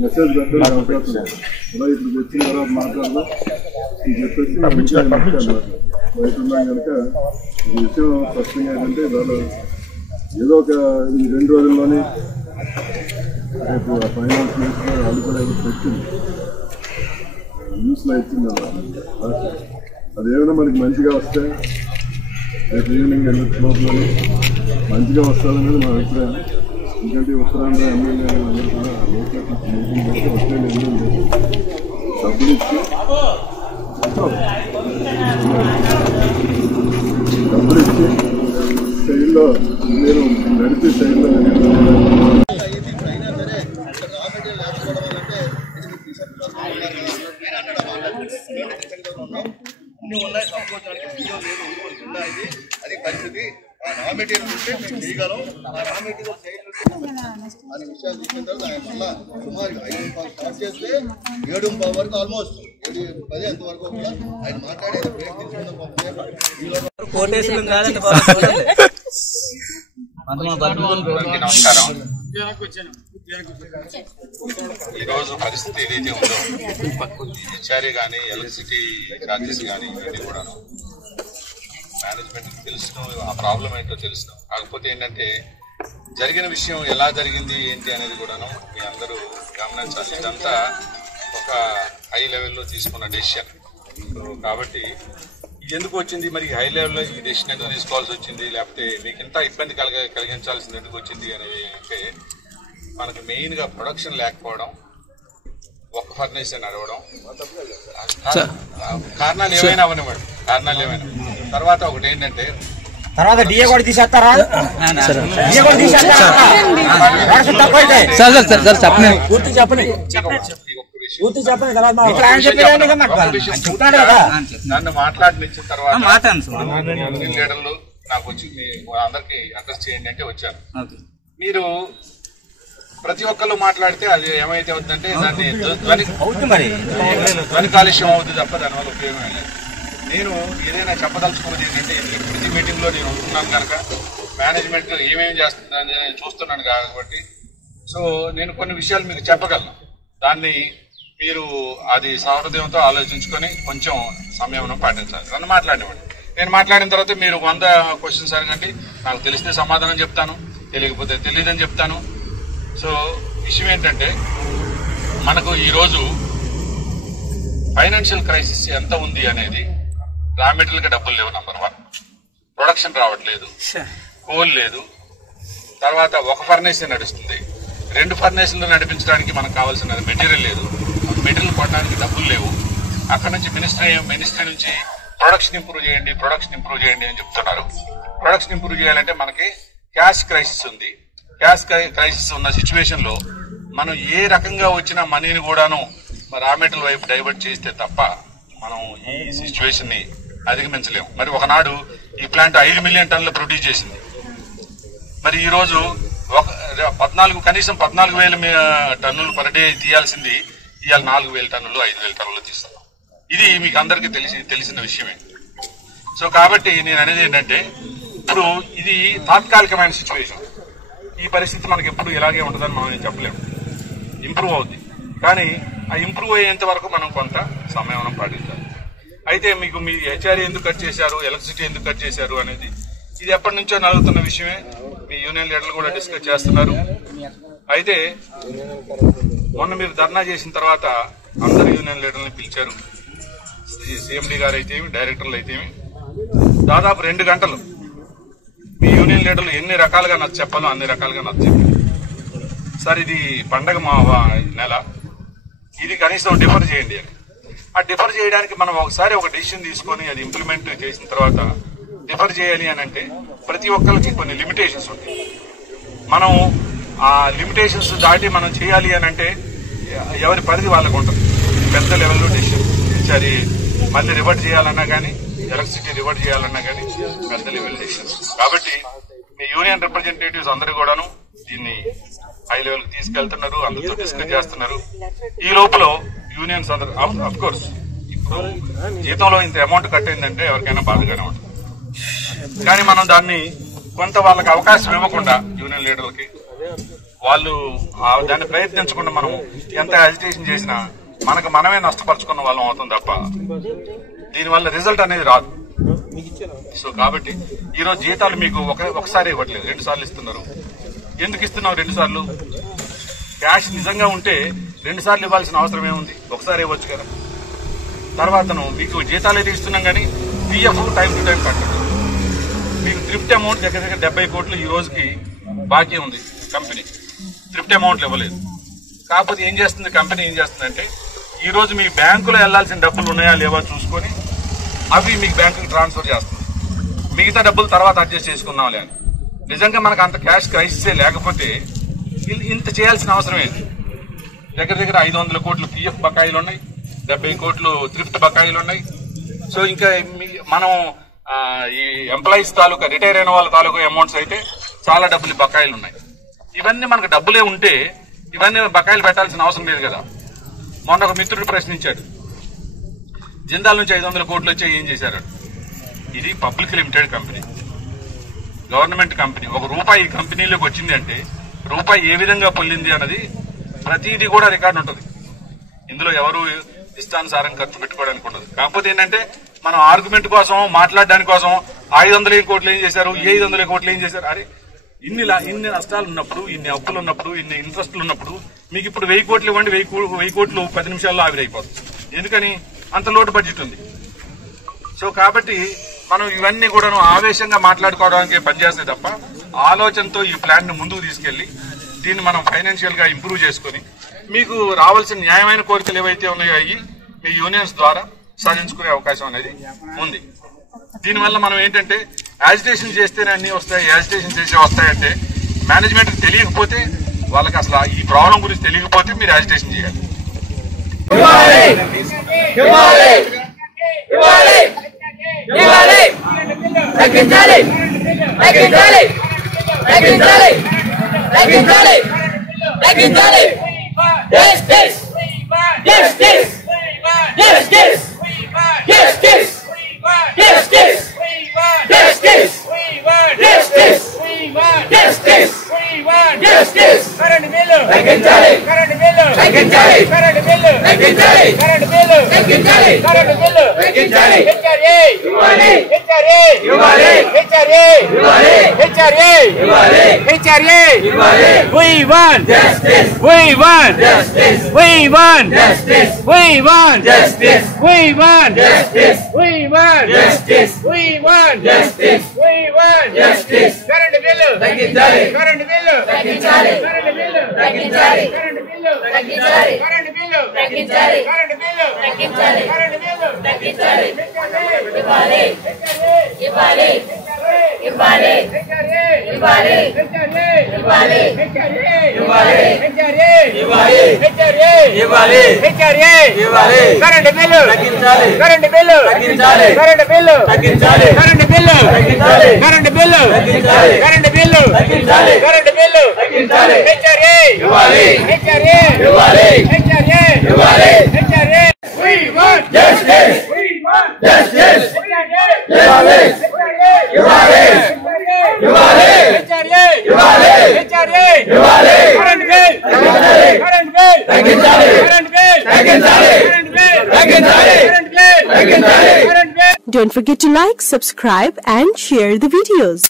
Message పెట్టడం అవకాశం అలా ఇప్పుడు వచ్చిన తర్వాత మాట్లాడదాం చెప్పేసి బయట ఉన్నాం కనుక ఈ విషయం స్పష్టంగా ఏంటంటే ఇవాళ ఏదో ఒక ఈ 2 రోజుల్లోనే రేపు ఫైనాన్స్ మినిస్టర్ అది కూడా పెట్టింది న్యూస్లో ఇచ్చింది అదేమైనా మనకి మంచిగా వస్తే రేపు ఈవినింగ్ లోపల మంచిగా వస్తుందనేది మా అభిప్రాయం. ఎందుకంటే ఉత్తరాంధ్ర ఎమ్మెల్యే అందరూ కూడా మీటింగ్ పెట్టి వచ్చే నిర్ణయం డబ్బులు ఇచ్చి శైలిలో మీరు నడిపే శైలిలో అది పరిస్థితి. ఆ రా మెటీరియల్ ఉంటే మేము చేయగలం. ఆ రా మెటీరియల్ అనే విషయాలు చెప్పిన తర్వాత ఆయన వల్ల సుమారు 5 స్టార్ట్ చేస్తే 7:15 వరకు ఆల్మోస్ట్ 7:10 అంతవరకు కూడా ఆయన మాట్లాడే ప్రయత్నించుకున్న నమస్కారం. ఈరోజు పరిస్థితి ఏదైతే ఉందో హెచ్ఆర్ఏ కానీ ఎలక్ట్రిసిటీ ఛార్జెస్ కానీ ఇవన్నీ కూడా మేనేజ్మెంట్ తెలుసు, ఆ ప్రాబ్లం ఏంటో తెలుసు. కాకపోతే ఏంటంటే జరిగిన విషయం ఎలా జరిగింది ఏంటి అనేది కూడాను మీ అందరూ గమనించాలి. ఇదంతా ఒక హై లెవెల్లో తీసుకున్న డెసిషన్. కాబట్టి ఎందుకు వచ్చింది, మరి హై లెవెల్లో ఈ డెసిషన్ ఎందుకు తీసుకోవాల్సి వచ్చింది, లేకపోతే మీకు ఇంత ఇబ్బంది కలిగించాల్సింది ఎందుకు వచ్చింది అనేది అంటే మనకు మెయిన్గా ప్రొడక్షన్ లేకపోవడం, ఒక ఫర్నేస్ నడవడం, కారణాలు ఏమైనా అవనివ్వండి, కారణాలు ఏమైనా. తర్వాత ఒకటి ఏంటంటే తర్వాత డిఏ కూడా తీసేస్తారా? పూర్తి చెప్పండి. నన్ను మాట్లాడినిచ్చిన తర్వాత లీడర్లు నాకు వచ్చి మీ అందరికి అడ్రస్ చేయండి అంటే వచ్చాను. మీరు ప్రతి ఒక్కళ్ళు మాట్లాడితే అది ఏమైతే అవుతుందంటే దాన్ని ధ్వని కాలుష్యం అవుతుంది తప్ప దానివల్ల ఉపయోగం లేదు. నేను ఏదైనా చెప్పదలుచుకున్నది ఏంటంటే ప్రతి మీటింగ్ లో నేను ఉంటున్నాను కనుక మేనేజ్మెంట్ ఏమేమి చేస్తుందని చూస్తున్నాను కాబట్టి సో నేను కొన్ని విషయాలు మీకు చెప్పగలను. దాన్ని మీరు అది సహృదయంతో ఆలోచించుకొని కొంచెం సమయం పాటించాలి. నన్ను మాట్లాడివ్వండి. నేను మాట్లాడిన తర్వాత మీరు 100 క్వశ్చన్స్ అడగండి. నాకు తెలిస్తే సమాధానం చెప్తాను, తెలియకపోతే తెలియదని చెప్తాను. సో విషయం ఏంటంటే మనకు ఈరోజు ఫైనాన్షియల్ క్రైసిస్ ఎంత ఉంది అనేది, రా మెటీరియల్ కి డబ్బులు లేవు, నంబర్ 1. ప్రొడక్షన్ రావట్లేదు, కోల్ లేదు, తర్వాత ఒక ఫర్నేస్ నడుస్తుంది, 2 ఫర్నేస్లు నడిపించడానికి మనకు కావాల్సిన మెటీరియల్ లేదు, మెటీరియల్ కొనడానికి డబ్బులు లేవు. అక్కడ నుంచి మినిస్ట్రీ నుంచి ప్రొడక్షన్ ఇంప్రూవ్ చేయండి అని చెప్తున్నారు. ప్రొడక్షన్ ఇంప్రూవ్ చేయాలంటే మనకి క్యాష్ క్రైసిస్ ఉంది. క్యాష్ క్రైసిస్ ఉన్న సిచ్యువేషన్ లో మనం ఏ రకంగా వచ్చిన మనీని కూడాను రా మెటీరియల్ వైపు డైవర్ట్ చేస్తే తప్ప మనం ఈ సిచ్యువేషన్ ని అధిగమించలేము. మరి ఒకనాడు ఈ ప్లాంట్ 5 మిలియన్ టన్నులు ప్రొడ్యూస్ చేసింది. మరి ఈ రోజు కనీసం 14,000 టన్నులు పర్ డే తీయాల్సింది ఇవాళ 4,000 టన్నులు 5,000 టన్నులు తీస్తున్నాం. ఇది మీకు అందరికీ తెలిసిన విషయమే. సో కాబట్టి నేను అనేది ఏంటంటే ఇప్పుడు ఇది తాత్కాలికమైన సిచ్యువేషన్. ఈ పరిస్థితి మనకి ఎప్పుడు ఇలాగే ఉంటుందని మనం చెప్పలేము. ఇంప్రూవ్ అవుద్ది, కానీ ఆ ఇంప్రూవ్ అయ్యేంత వరకు మనం కొంత సమయం పాటించాలి. అయితే మీకు మీ హెచ్ఆర్ఏ ఎందుకు కట్ చేశారు, ఎలక్ట్రిసిటీ ఎందుకు కట్ చేశారు అనేది ఇది ఎప్పటి నుంచో నలుగుతున్న విషయమే. మీ యూనియన్ లీడర్లు కూడా డిస్కస్ చేస్తున్నారు. అయితే మొన్న మీరు ధర్నా చేసిన తర్వాత అందరు యూనియన్ లీడర్లను పిలిచారు. సీఎండీ గారు అయితేమి, డైరెక్టర్లు అయితేమి దాదాపు 2 గంటలు మీ యూనియన్ లీడర్లు ఎన్ని రకాలుగా నచ్చ చెప్పాలో అన్ని రకాలుగా నచ్చ చెప్పారు. సార్ ఇది పండగ మా నెల, ఇది కనీసం డిఫర్ చేయండి అని. ఆ డిఫర్ చేయడానికి మనం ఒకసారి ఒక డెసిషన్ తీసుకొని అది ఇంప్లిమెంట్ చేసిన తర్వాత డిఫర్ చేయాలి అని అంటే ప్రతి ఒక్కరికి కొన్ని లిమిటేషన్స్ ఉంటాయి. మనం ఆ లిమిటేషన్స్ దాటి మనం చేయాలి అని అంటే ఎవరి పరిధి వాళ్ళకు ఉంటుంది. పెద్ద లెవెల్లో డెసిషన్ సరే మళ్ళీ రివర్ట్ చేయాలన్నా కానీ ఎలక్ట్రిసిటీ రివర్ట్ చేయాలన్నా కానీ పెద్ద లెవెల్ డెసిషన్. కాబట్టి మీ యూనియన్ రిప్రజెంటేటివ్స్ అందరూ కూడాను దీన్ని హై లెవెల్ కి తీసుకెళ్తున్నారు, అందరితో డిస్కస్ చేస్తున్నారు. ఈ లోపల యూనియన్స్ అందరూ అఫ్ కోర్స్ ఇప్పుడు జీతంలో ఇంత అమౌంట్ కట్ అయిందంటే ఎవరికైనా బాధగానే ఉంటుంది. కానీ మనం దాన్ని కొంత వాళ్ళకి అవకాశం ఇవ్వకుండా యూనియన్ లీడర్లకి వాళ్ళు దాన్ని ప్రయత్నించకుండా మనం ఎంత అజిటేషన్ చేసినా మనకు మనమే నష్టపరుచుకున్న వాళ్ళం అవుతుంది తప్ప దీనివల్ల రిజల్ట్ అనేది రాదు. సో కాబట్టి ఈరోజు జీతాలు మీకు ఒకసారి ఇవ్వట్లేదు, 2 సార్లు ఇస్తున్నారు. ఎందుకు ఇస్తున్నావు 2 సార్లు? క్యాష్ నిజంగా ఉంటే 2 సార్లు ఇవ్వాల్సిన అవసరం ఏముంది? ఒకసారి ఇవ్వచ్చు కదా. తర్వాత మీకు జీతాలు అయితే ఇస్తున్నాం కానీ పిఎఫ్ టైం టు టైం కట్టదు. మీకు థ్రిఫ్ట్ అమౌంట్ దగ్గర 70 కోట్లు ఈ రోజుకి బాకీ ఉంది. కంపెనీ థ్రిఫ్ట్ అమౌంట్లు ఇవ్వలేదు. కాకపోతే ఏం చేస్తుంది కంపెనీ, ఏం చేస్తుందంటే ఈ రోజు మీ బ్యాంకులో వెళ్లాల్సిన డబ్బులు ఉన్నాయా లేవా చూసుకొని అవి మీకు బ్యాంకుకి ట్రాన్స్ఫర్ చేస్తుంది. మిగతా డబ్బులు తర్వాత అడ్జస్ట్ చేసుకుందాంలే అని. నిజంగా మనకు అంత క్యాష్ క్రైసిసే లేకపోతే ఇంత చేయాల్సిన అవసరం ఏంటి? దగ్గర 500 కోట్లు పిఎఫ్ బకాయిలు ఉన్నాయి, 70 కోట్లు థ్రిఫ్ట్ బకాయిలు ఉన్నాయి. సో ఇంకా మనం ఈ ఎంప్లాయీస్ తాలూకా రిటైర్ అయిన వాళ్ళ తాలూకా అమౌంట్స్ అయితే చాలా డబ్బులు బకాయిలు ఉన్నాయి. ఇవన్నీ మనకు డబ్బులే ఉంటే ఇవన్నీ బకాయిలు పెట్టాల్సిన అవసరం లేదు కదా. మొన్న ఒక మిత్రుడు ప్రశ్నించాడు, జిందాల్ నుంచి 500 కోట్లు వచ్చి ఏం చేశారు? ఇది public limited company, government company. ₹1 కంపెనీలోకి వచ్చింది అంటే రూపాయి ఏ విధంగా పొల్లింది అన్నది ప్రతిదీ కూడా రికార్డు ఉంటుంది. ఇందులో ఎవరు ఇష్టానుసారం ఖర్చు పెట్టుకోవడానికి ఉండదు. కాకపోతే ఏంటంటే మనం ఆర్గ్యుమెంట్ కోసం మాట్లాడడానికి కోసం 500 కోట్లు ఏం చేశారు, 500 కోట్లు ఏం చేశారు. అరే ఇన్ని నష్టాలు ఉన్నప్పుడు, ఇన్ని అప్పులు ఉన్నప్పుడు, ఇన్ని ఇంట్రెస్ట్లు ఉన్నప్పుడు మీకు ఇప్పుడు 1000 కోట్లు ఇవ్వండి, 1000 కోట్లు 10 నిమిషాల్లో ఆవిరైపోతుంది. ఎందుకని? అంత లోటు బడ్జెట్ ఉంది. సో కాబట్టి మనం ఇవన్నీ కూడా ఆవేశంగా మాట్లాడుకోవడానికి పనిచేస్తే తప్ప ఆలోచనతో ఈ ప్లాన్ ని ముందుకు తీసుకెళ్లి దీన్ని మనం ఫైనాన్షియల్ గా ఇంప్రూవ్ చేసుకుని మీకు రావాల్సిన న్యాయమైన కోరికలు ఏవైతే ఉన్నాయో అవి మీ యూనియన్స్ ద్వారా సాధించుకునే అవకాశం అనేది ఉంది. దీనివల్ల మనం ఏంటంటే యాజిటేషన్ చేస్తేనే అన్ని వస్తాయి, యాజిటేషన్ చేసే వస్తాయంటే మేనేజ్మెంట్ తెలియకపోతే వాళ్ళకి అసలు ఈ ప్రాబ్లం గురించి తెలియకపోతే మీరు యాజిటేషన్ చేయాలి. Don't forget to like, subscribe and share the videos.